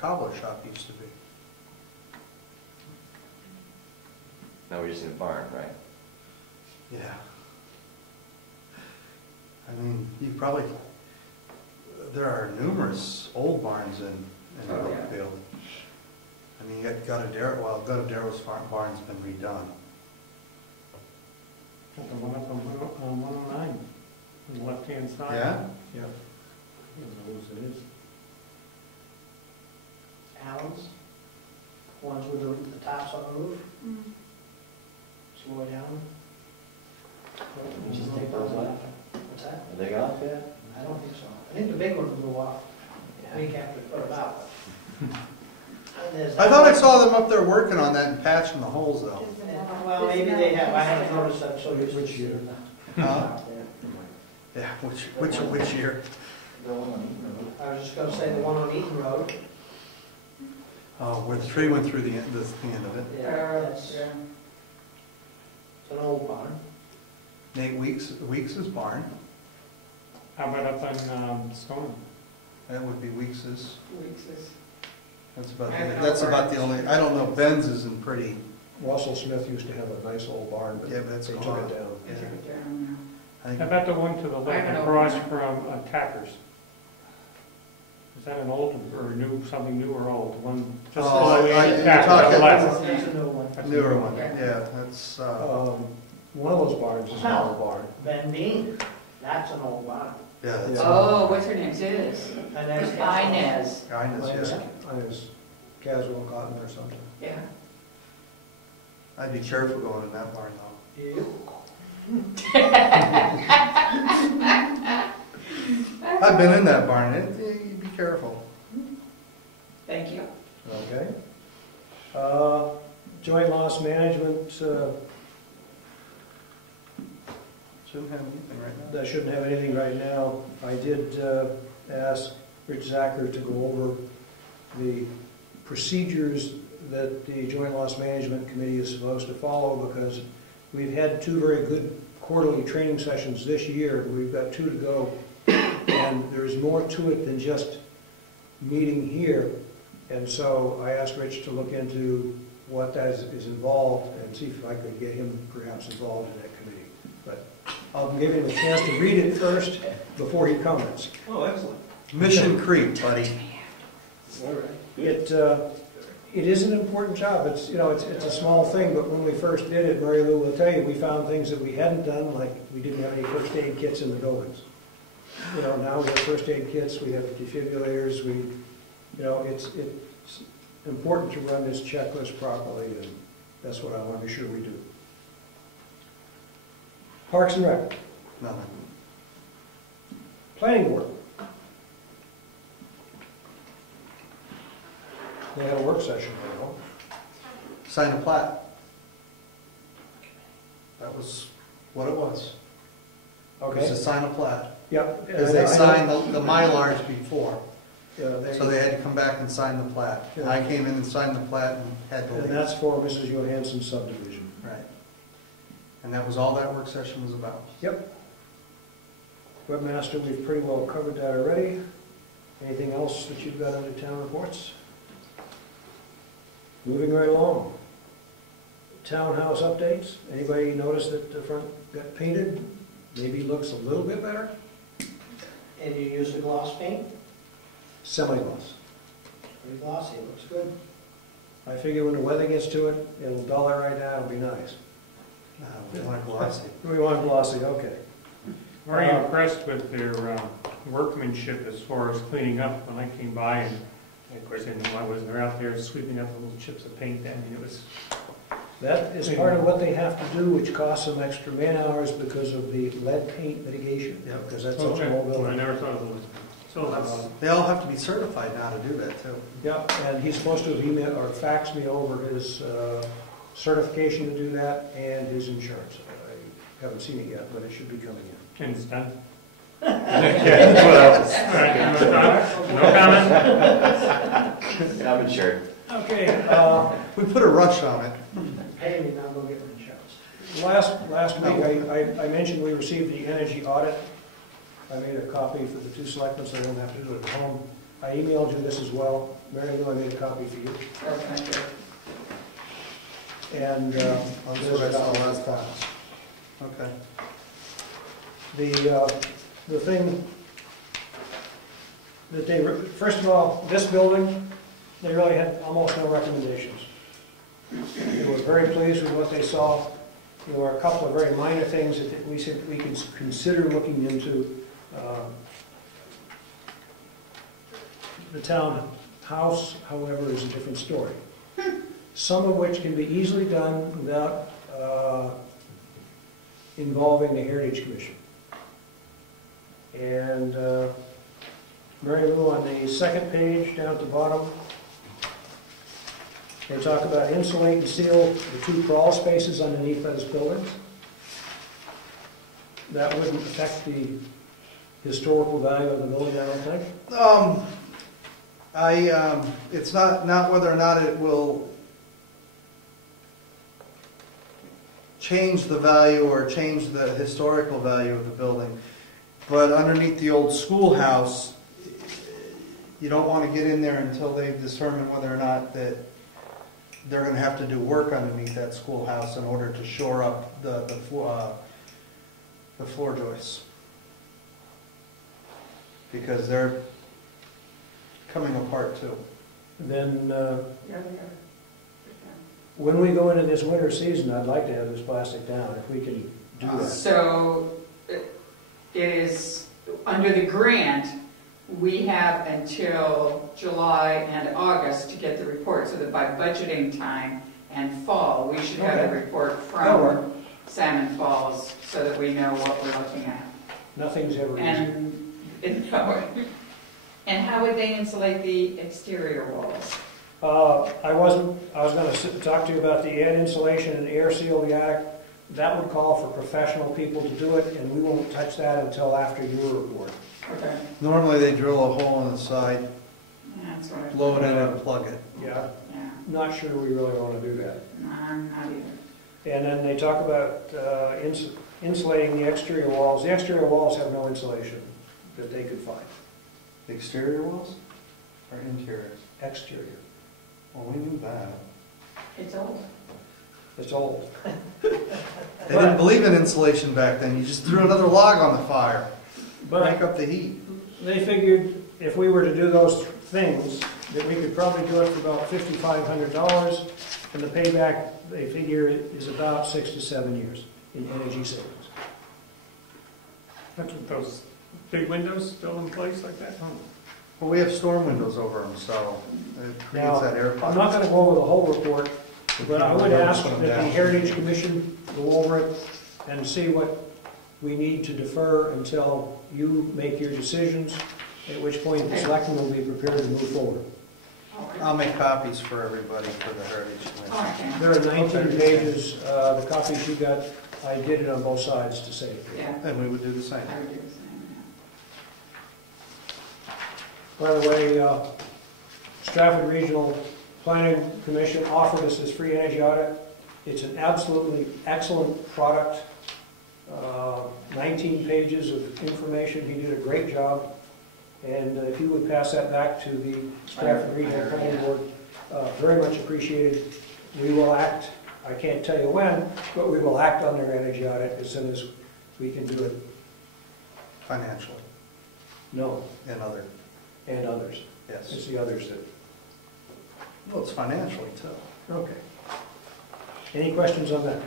cobbler shop used to be. Now we just need a barn, right? Yeah. I mean, you probably, there are numerous old barns in Oh, yeah. Brookfield. I mean, you got Godadero's barn's been redone. The one up on 109, on the left-hand side. Yeah? Yeah. I don't know whose it is. Allen's, ones with the tops on the roof, slow it down. We just take those off. What's that? Are they off yet? I don't think so. I think the big ones blew off a week after we put them out. I thought I saw them up there working on that and patching the holes though. Well, maybe they have, I haven't noticed that, so used to Which see year? them. Yeah, which year? I was just gonna say the one on Eaton Road. Oh, where the tree went through the end of it. Yeah, that's, it's an old barn. Nate Weeks's barn. How about up on Stone? That would be Weeks's. Weeks's. That's about the only, I don't know, Ben's is in pretty, Russell Smith used to have a nice old barn, but yeah, but it's they took gone. it down. I took it down I How think, about the one to the I left don't know. across from Tackers? Is that an old or new, something new or old? The one just Oh, below you're Tackers, talking- the left. That's a new one. That's a newer new one, yeah, that's, One of those barns is an old barn. Ben Bean, that's an old barn. yeah, that's. Yeah. Oh, what's her name? It is. And that's. Inez. Kindness, yeah. On his Caswell Cotton or something. Yeah. I'd be careful going in that barn though. Yeah. I've been in that barn, you be careful. Thank you. Okay. Joint loss management, Shouldn't have anything right now. that shouldn't have anything right now. I did ask Rich Zacher to go over the procedures that the Joint Loss Management Committee is supposed to follow, because we've had 2 very good quarterly training sessions this year. We've got 2 to go, and there's more to it than just meeting here. And so I asked Rich to look into what that is involved and see if I could get him perhaps involved in that committee. But I'll give him a chance to read it first before he comments. Oh, excellent. Mission Creek, buddy. All right. It is an important job. It's a small thing, but when we first did it, Mary Lou will tell you, we found things that we hadn't done, like we didn't have any first aid kits in the buildings. Now we have first aid kits, we have defibrillators, it's important to run this checklist properly, and that's what I want to be sure we do. Parks and Rec, Nothing. planning board. They had a work session, you know. Sign a plat. That was what it was. It was Okay. to sign a plat. Yeah. Because they signed the Mylars before. Yeah, So they had to come back and sign the plat. And I came in and signed the plat and had to And leave. that's for Mrs. Johansson's subdivision. Right. And that was all that work session was about. Yep. Webmaster, we've pretty well covered that already. Anything else that you've got under town reports? Moving right along. Townhouse updates. Anybody notice that the front got painted? Maybe looks a little bit better? And you use the gloss paint? Semi-gloss. Pretty glossy, it looks good. I figure when the weather gets to it, it'll dull it right down, it'll be nice. We want to glossy. We want glossy, okay. Very impressed with their workmanship as far as cleaning up. When I came by, and of course I knew I was, they're out there sweeping up the little chips of paint. I mean, it was. That is part of what they have to do, which costs them extra man hours because of the lead paint mitigation. Yep. Because that's such a mobile. I never thought of those. So that's. They all have to be certified now to do that too. Yeah, and he's supposed to have emailed or faxed me over his certification to do that and his insurance. I haven't seen it yet, but it should be coming in. And it's done. Okay, what else? All right, no comment? I'm insured. Okay, We put a rush on it. Pay me, now go get my insurance. last week I mentioned we received the energy audit. I made a copy for the 2 selectmen so I don't have to do it at home. I emailed you this as well. Mary Lou, I made a copy for you. That's not good. And That's what I saw last time. Okay. the thing that they, first of all, this building, they really had almost no recommendations. They were very pleased with what they saw. There were a couple of very minor things that we said we could consider looking into. The town house, however, is a different story. Some of which can be easily done without involving the Heritage Commission. And Mary Lou, on the second page, down at the bottom, they talk about insulate and seal the 2 crawl spaces underneath those buildings. That wouldn't affect the historical value of the building, I don't think. It's not whether or not it will change the value or change the historical value of the building, but underneath the old schoolhouse, you don't want to get in there until they've determined whether or not that they're going to have to do work underneath that schoolhouse in order to shore up the floor joists, because they're coming apart too. Then, Yeah. when we go into this winter season, I'd like to have this plastic down, if we can do that. So it is, under the grant, we have until July and August to get the report, so that by budgeting time and fall, we should have a Okay. report That'll work. from Salmon Falls so that we know what we're looking at. Nothing's ever easy. And how would they insulate the exterior walls? I was gonna talk to you about the add insulation and air seal the attic. That would call for professional people to do it, and we won't touch that until after your report. Okay, Normally they drill a hole in the side, that's what I. blow it in and plug it. Yeah, Yeah, not sure we really wanna do that. no, I'm not either. And then they talk about insulating the exterior walls. The exterior walls have no insulation that they could find. The exterior walls or interior? Exterior. Well, we knew that. It's old. It's old. They didn't believe in insulation back then. You just threw another log on the fire, crank But up the heat. they figured if we were to do those things, that we could probably do it for about $5,500, and the payback, they figure, is about 6 to 7 years in energy savings. That's with those big windows still in place like that? Well, we have storm windows over them, so it Now, creates that air I'm pocket. not gonna go over the whole report, but I would People ask put them that the down. Heritage Commission go over it and see what we need to defer until you make your decisions, at which point the selectmen will be prepared to move forward. I'll make copies for everybody for the Heritage Commission. Okay, There are 19 pages, the copies you got, I did it on both sides to save. yeah, And we would do the same. I would do the same, By the way, Stratford Regional Planning Commission offered us this free energy audit. It's an absolutely excellent product. 19 pages of information. He did a great job. And if you would pass that back to the Stratford Regional Planning Board, very much appreciated. We will act, I can't tell you when, but we will act on their energy audit as soon as we can do it. Financially No, and other, and others. yes. It's the others that. Well, it's financially too. Okay. Any questions on that?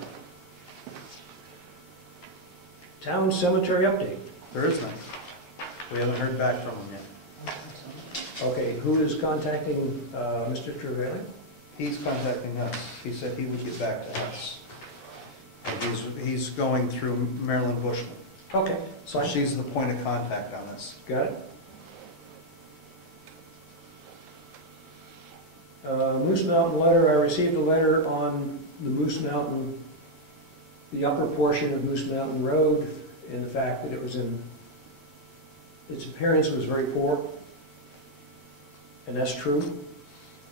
Town cemetery update. There is none. We haven't heard back from them yet. Okay, who is contacting Mr. Trevelyan? He's contacting us. He said he would get back to us. And he's going through Marilyn Bushman. Okay, So fine. she's the point of contact on this. Got it. Moose Mountain letter, I received a letter on the Moose Mountain, the upper portion of Moose Mountain Road, and the fact that it was in, its appearance was very poor. And that's true.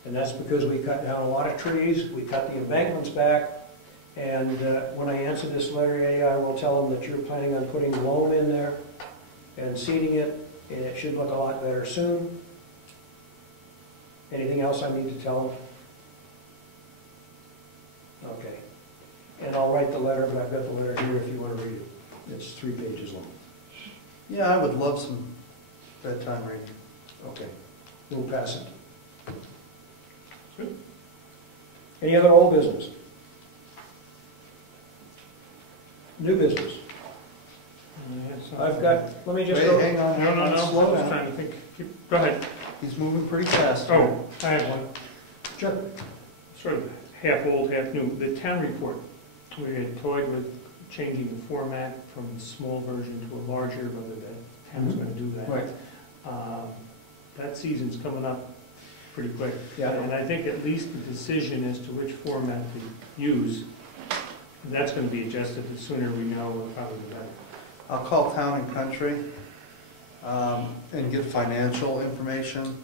And that's because we cut down a lot of trees, we cut the embankments back, and when I answer this letter, I will tell them that you're planning on putting loam in there and seeding it, and it should look a lot better soon. Anything else I need to tell them? Okay. And I'll write the letter, but I've got the letter here if you want to read it. It's 3 pages long. Yeah, I would love some bedtime reading. Okay. We'll pass it. Any other old business? New business? I've got, let me just Wait, go. hang on, No, no, no, I slow was down. trying to think. Go ahead. He's moving pretty fast. Oh, I have one. Sure. Sort of half old, half new. The town report. We had toyed with changing the format from the small version to a larger, whether the town's going to do that. Right. That season's coming up pretty quick. Yeah. And I think at least the decision as to which format to use, that's going to be adjusted. The sooner we know, probably the better. I'll call Town and Country and get financial information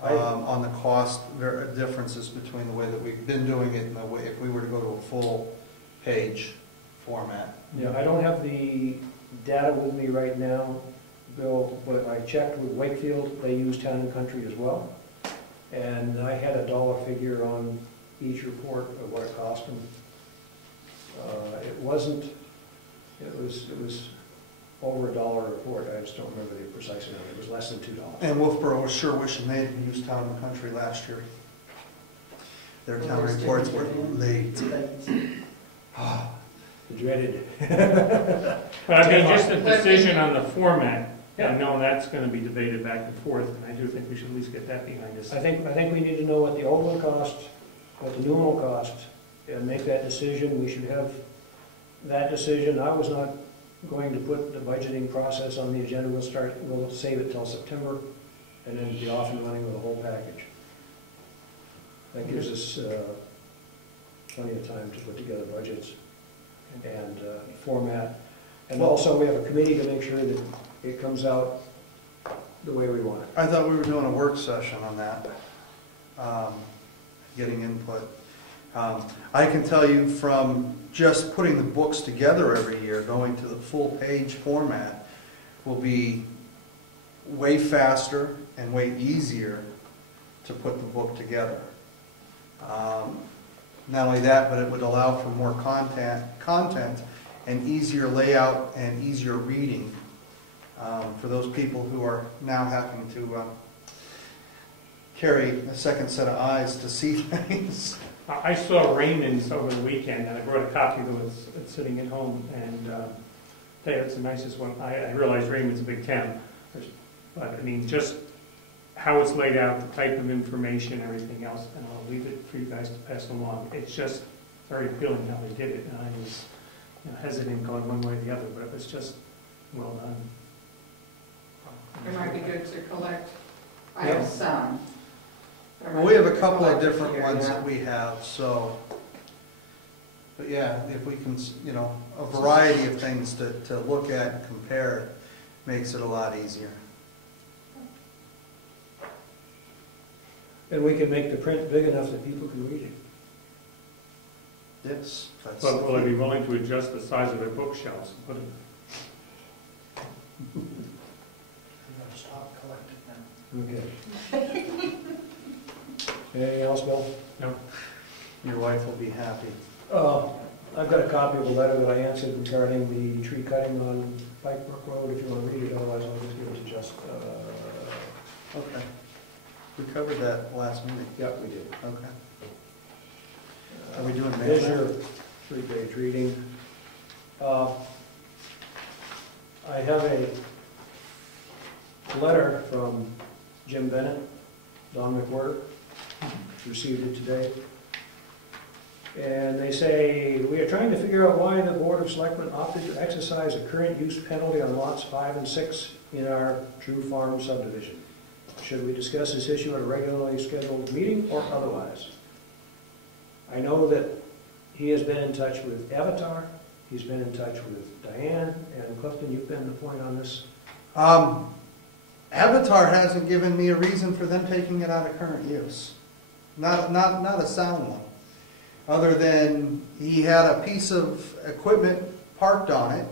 on the cost differences between the way that we've been doing it and the way, if we were to go to a full page format. Yeah, I don't have the data with me right now, Bill, but I checked with Wakefield. They use Town and Country as well. And I had a dollar figure on each report of what it cost them. It wasn't, it was over $1 a report. I just don't remember the precise amount. It was less than $2. And Wolfboro was sure wishing they had used Town and Country last year. Their town reports were late. The dreaded. But I mean, just a decision on the format, I know that's going to be debated back and forth, and I do think we should at least get that behind us. I think we need to know what the old one cost, what the new one will cost, and make that decision. We should have that decision. I was not going to put the budgeting process on the agenda. We'll save it till September, and then be off and running with the whole package. That gives us plenty of time to put together budgets and format. And also, we have a committee to make sure that it comes out the way we want it. I thought we were doing a work session on that, getting input. I can tell you from just putting the books together every year, going to the full page format will be way faster and way easier to put the book together. Not only that, but it would allow for more content and easier layout and easier reading for those people who are now having to carry a second set of eyes to see things. I saw Raymond's over the weekend, and I brought a copy that was sitting at home, and that's the nicest one. I realize Raymond's a big town, but I mean, just how it's laid out, the type of information, everything else, and I'll leave it for you guys to pass along. It's just very appealing how they did it, and I was hesitant going one way or the other, but it was just well done. It might be good to collect, I have some. Well, we have a couple of different ones that we have, so, but yeah, if we can, a variety of things to look at and compare makes it a lot easier. And we can make the print big enough that people can read it. Yes. That's But will I be willing to adjust the size of their bookshelves? Put it- I'm gonna stop collecting them. Okay. Anything else, Bill? No. Your wife will be happy. I've got a copy of a letter that I answered regarding the tree cutting on Pike Brook Road, if you want to read it, otherwise I'll just give it to Justin. Okay. We covered that last meeting. Yeah, we did. Okay. Are we doing There's that? your 3-page reading. I have a letter from Jim Bennett, Don McWhirter, received it today. And they say, we are trying to figure out why the Board of Selectmen opted to exercise a current use penalty on lots 5 and 6 in our True Farm subdivision. Should we discuss this issue at a regularly scheduled meeting or otherwise? I know that he has been in touch with Avatar, he's been in touch with Diane, and Clifton, you've been the point on this. Avatar hasn't given me a reason for them taking it out of current use. Not a sound one. Other than he had a piece of equipment parked on it.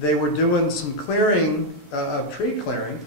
They were doing some clearing, tree clearing,